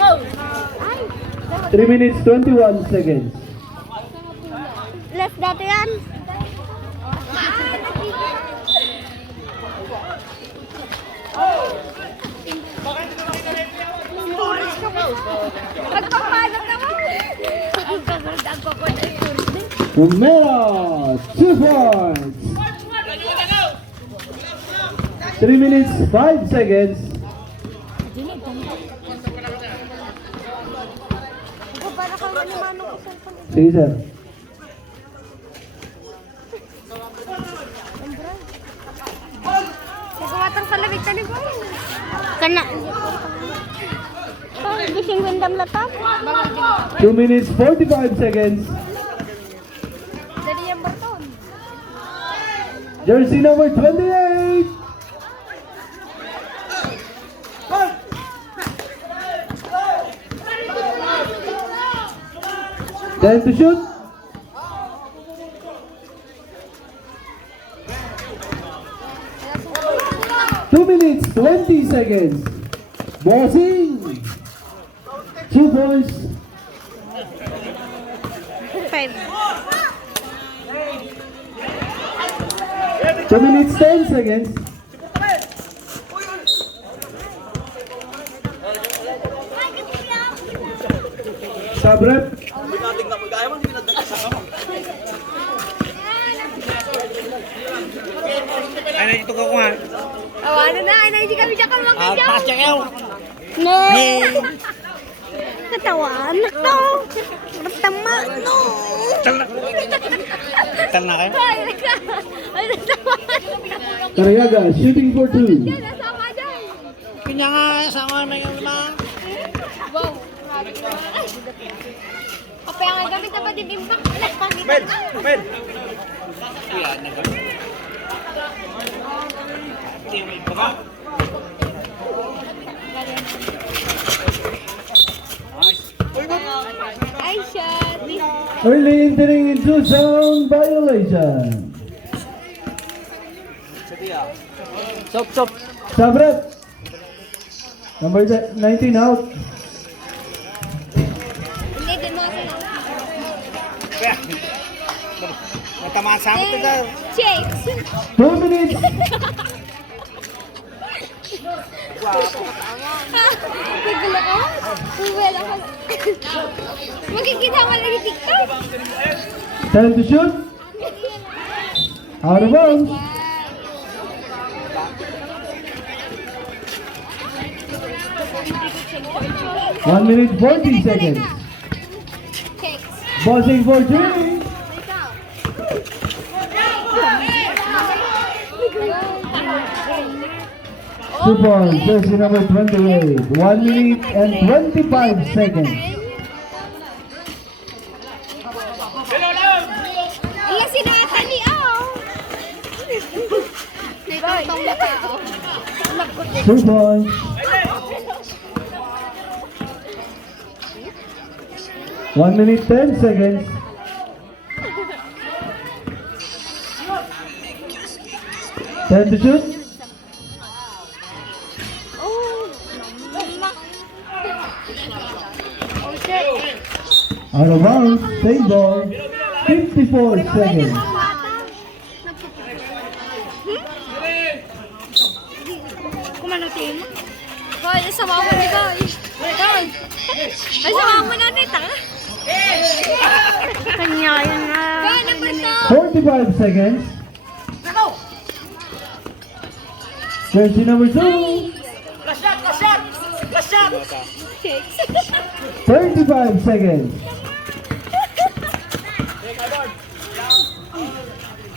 3 minutes 21 seconds. Left dati yan. Nagpapalag naman. Umera, 2 points. 3 minutes 5 seconds. Sige sir. Nagawatang palamig ka ni ko. Kana. Oh, gising windam latap. 2 minutes 45 seconds. Dari yang berton. Jersey number 28. Time to shoot. 2 minutes 20 seconds. Bossing. 2 points. 5. 2 minutes 10 seconds. Sabrep. Ano ito ko nga? Awanan na, ay hindi kami dyan makadyaw. Pasya kayo. Ne. Katawan ako. Tama, no. Tal na kayo? Ay, natawa. Cariaga, shooting for 2. Yan, nasama dyan. Kanya nga, sama may mga. Wow. Kapag ang gamit na ba din impact? Wala, pangitan na. Ben! Yan, nagawin. Teammate ko ba? Ay, shot. Early entering into zone violation. Sop. Sabrep. Number 19 out. Hindi, din mo kasi. Kaya, matamaan sa amin ito daw. Chase. 2 minutes. Bigla ka? Uwela ka. Magkikita mo lagi TikTok. Time to shoot. Out of bounds. One minute 40 seconds. Chase. Bossing for 3. Two points, jersey number 28. 1 minute and 25 seconds. Iya, si Natalie, oh. Naitutong na tao. 2 points. 1 minute 10 seconds. Time to shoot. Out of bounds, same ball. 54 seconds. Kumanutin mo? Boy, sama mo ni Boy. Boy, ay sama mo na nita. Kanya yun na. Boy, napunta. 45 seconds. Jersey number 2. Last shot! 35 seconds.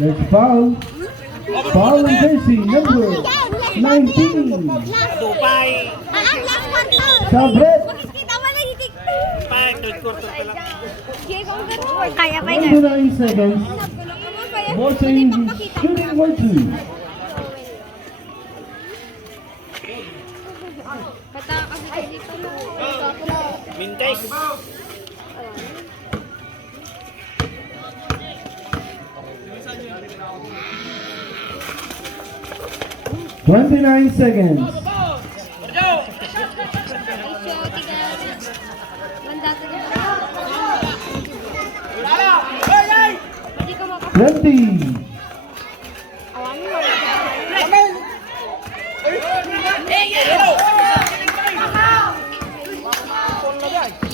There's foul. Foul on jersey number 19. Tupay! Ang last one to. Sabrep. Makikita mo na yung TikTok. Tupay, third quarter pa lang. Kaya pa yun. 29 seconds. Bossing shooting for 2. Mintes! 29 seconds. dati. Hindi ka maka... 20. Awamin mo.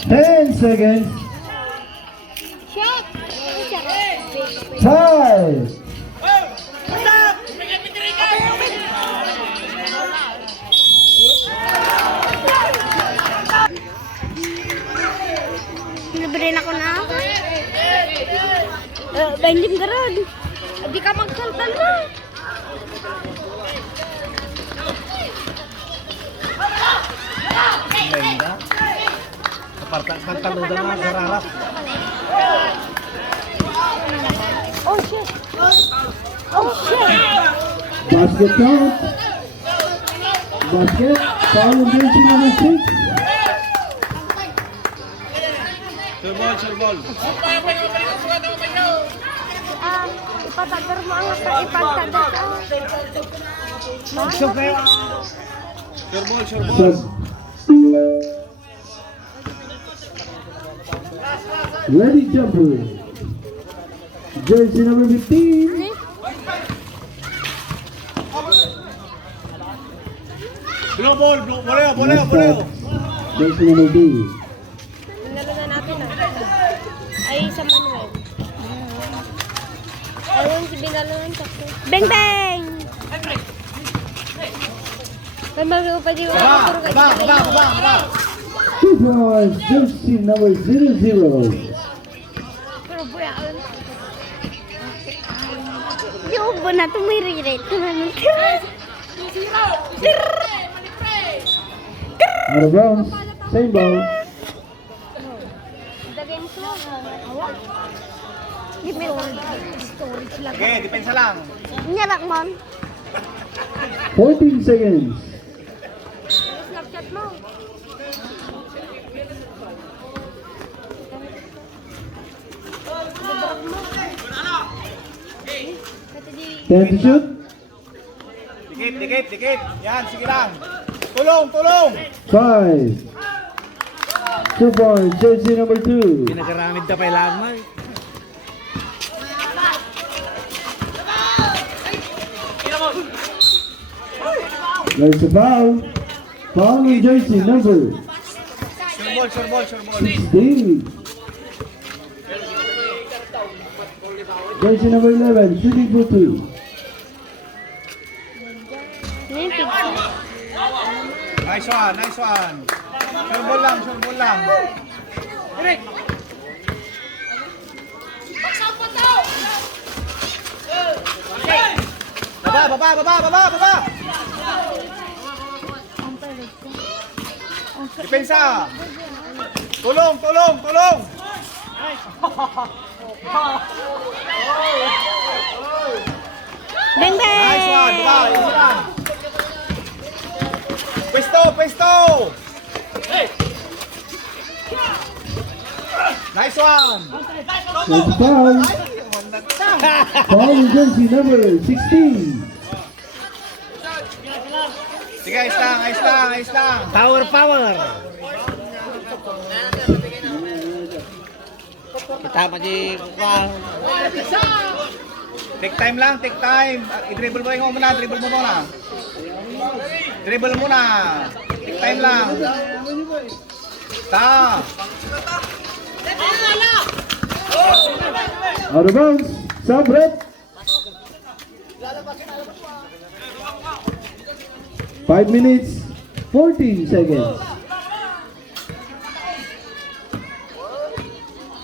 10 seconds. Shot! 5. Nabirin ako na. Benjim garod. Hindi ka magsaltal na. Ganda. Pantaludan na sa rarap. Oh shit! Oh shit! Basket count. Basket. Foul on jersey number 6. Surbol. Ipatagar mo ang ipagtagar ka. Surbol. Ready jumper. Jersey number 15. Ball. Voleo. Jersey number 2. Nalaro na natin Ay, sa Manuel. Ayun, si Binalo ng sakto. Bang bang! Ay, magawa pa din ako. Baba. 2 points. Jersey number 00. Pero buyan. Yung bo na tumirirate ko na nung Out of bounds. Same ball. Dagay mo siya. Give me storage lang. Okay, depensa lang. Nyarak mo. 14 seconds. Snapchat mo. Time to shoot. Dikit. Yan, sige lang. Tulong. 5. 2 points. Jersey number 2. Pinagaramid ka pa ilang mo. There's a foul. Foul on jersey number Surbol. 16. Jersey number 11. Shooting for 2. Nice one. Surbol lang. Baba. Depensa. Tulong. Bang bang! Nice one. Baba, easy lang. Pwesto. Nice one. There's a foul. Foul on jersey number 16. Sige, ayos lang. Power. Kita pa di wow. Take time lang. I-dribble mo muna. Dribble muna. Take time lang. Out of bounds. Sub red. 5 minutes, 14 seconds.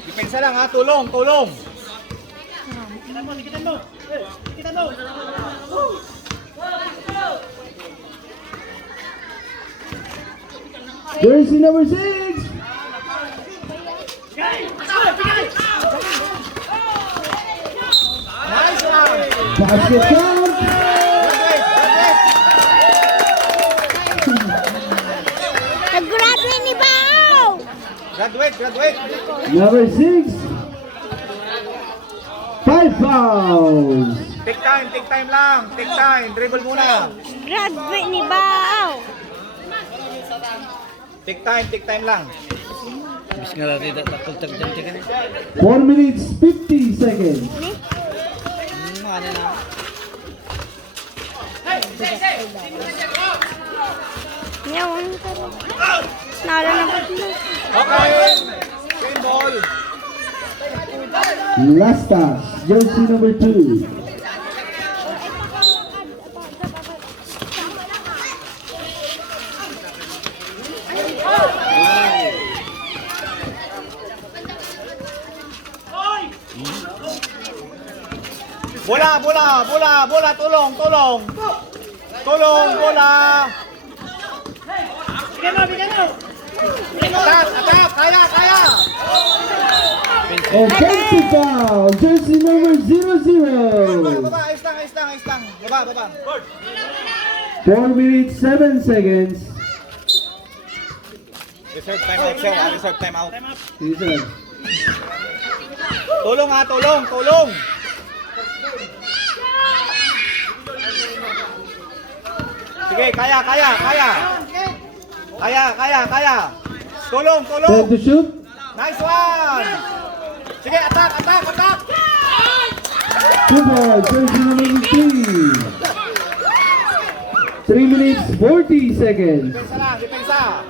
Depensa lang ha. Tulong. Jersey number 6. Nice one. Basket count. Nag-graduate ni Bao! Graduate. Number 6. 5 fouls. Take time lang. Dribble muna. Graduate ni Bao! Take time lang. Bis nga natin takol tagdamti ka na. 4 minutes 50 seconds. Ano na? Yawan ka rin. Nala na ba din? Okay. Game ball. Last touch, jersey number 2. Bola, tulong. Tulong, bola. Attack, kaya. Offensive foul, jersey number 00. Baba, ayos lang. Baba. 4 minutes 7 seconds. Reserve time out, sir. Reserve time out. Sige, sir. Tulong. Sige, kaya. Tulong. Set to shoot. Nice one. Sige, attack. 2 balls, jersey number 3. 3 minutes 40 seconds. Depensa.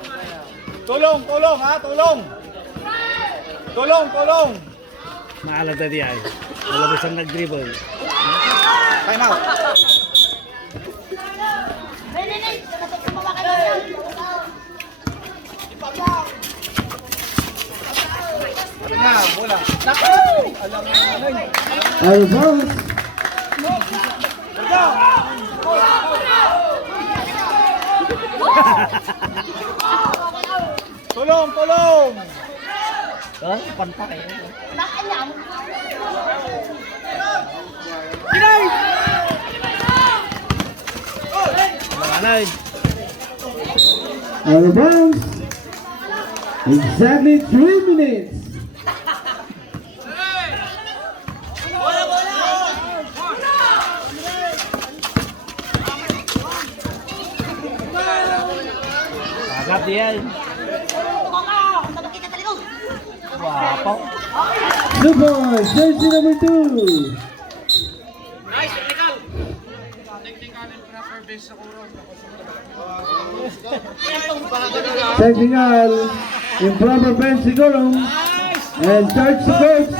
Tulong, ha, tulong. Tulong. Maalag na diyan. Malabas ang nag-dribble. Time out. Bola. Out of bounds. Tulong. Panpak eh. Manay. Out of bounds. Exactly 3 minutes. Agad diyan. Wapo. 2 balls, jersey number 2. Technical, improper bench siguro. And charge the coach.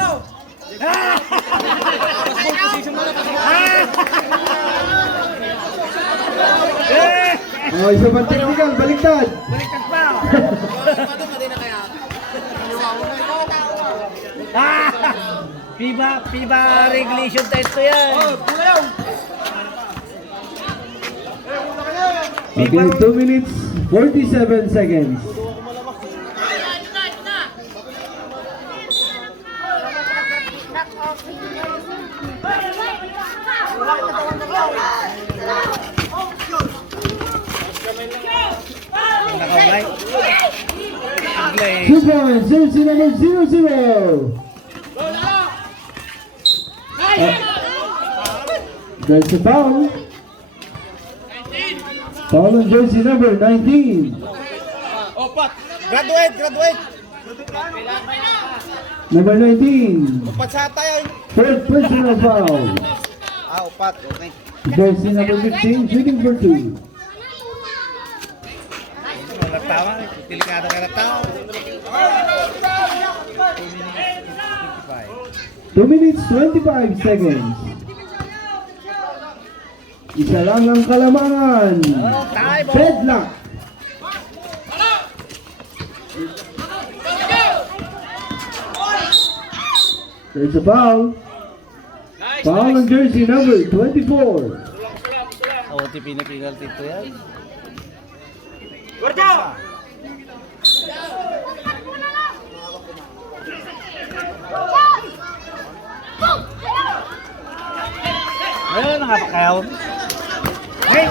Oh, isa pang technical, baliktad. Baliktad pa. FIBA regulation test to yan. Okay, 2 minutes 47 seconds. Nakaway. Aglay. 2 points, jersey number 00. There's a foul. Foul on jersey number 19. Graduate. Number 19. Upat sa tayo. Third personal foul. Upat. Okay. Jersey number 15, shooting for 2. Nagtawa. Delikado ka nagtawa. 2 minutes 25 seconds. Isa lang ang kalamangan. Deadlock. There's a foul. Foul on jersey number 24. OTP na penalty to yan. Ayun, nakapakayaw. Hey!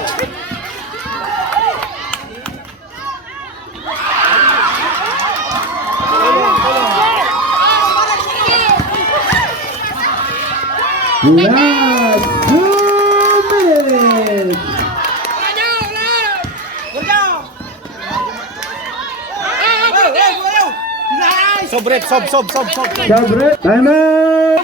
Last 2 minutes. Sobrep, sob. Sobre. Time out!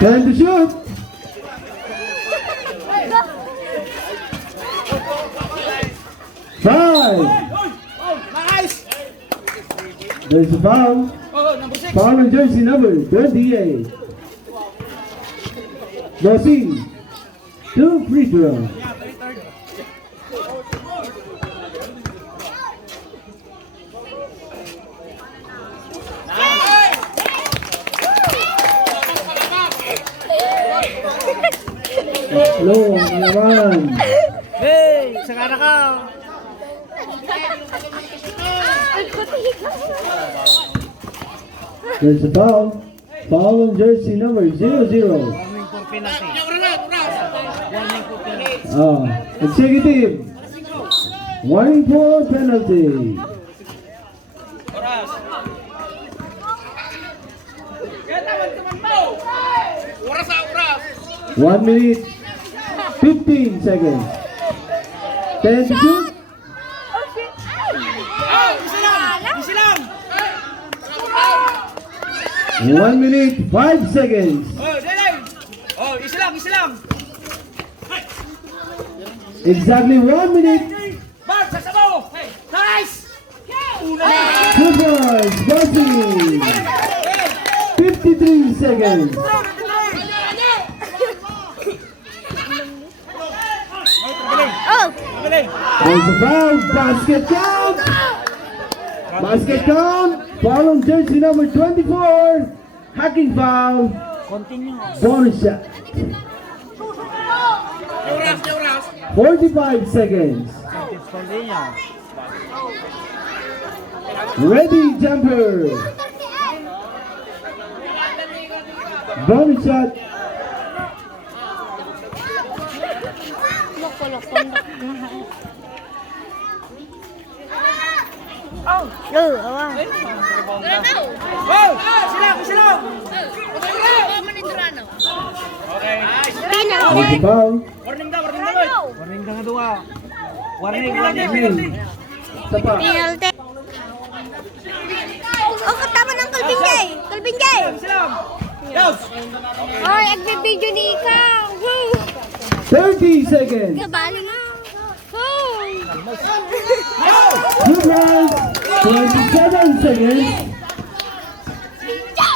Time to shoot. Five. There's a foul. Foul on jersey number 28. Bossy. 2 free throws. Hello, naman. Hey! Sakana ka! There's a foul. Foul on jersey number 00. Warning for penalty. Warning for penalty. Executive. Warning for penalty. Oras. 1 minute, 15 seconds. 10 to shoot. Isa lang. 1 minute, 5 seconds. Isa lang. Exactly 1 minute. Bart, sasabaw. Nice. Two points, Bossy. 53 seconds. Oh! There's a foul. Basket count. Basket count. Foul on jersey number 24. Hacking foul. Continue. Bonus shot. 45 seconds. Continue. Ready jumper. Bonus shot. Oh, awa. There's a foul. Warning ka nga duwa. Warning. Isa pa. Penalty. Oh, katama ng Kalbinjay! Kalbinjay! Oy, nagbibideo ni Ikaw! Woo! 30 seconds. Kabali mo! Oh! Two points. 27 seconds. Isa.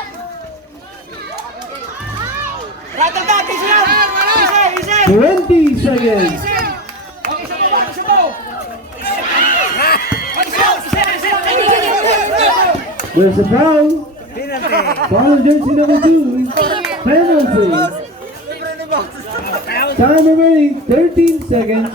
20 seconds. There's a foul. Penalty. Foul on jersey number 2. Penalty. Time remaining 13 seconds.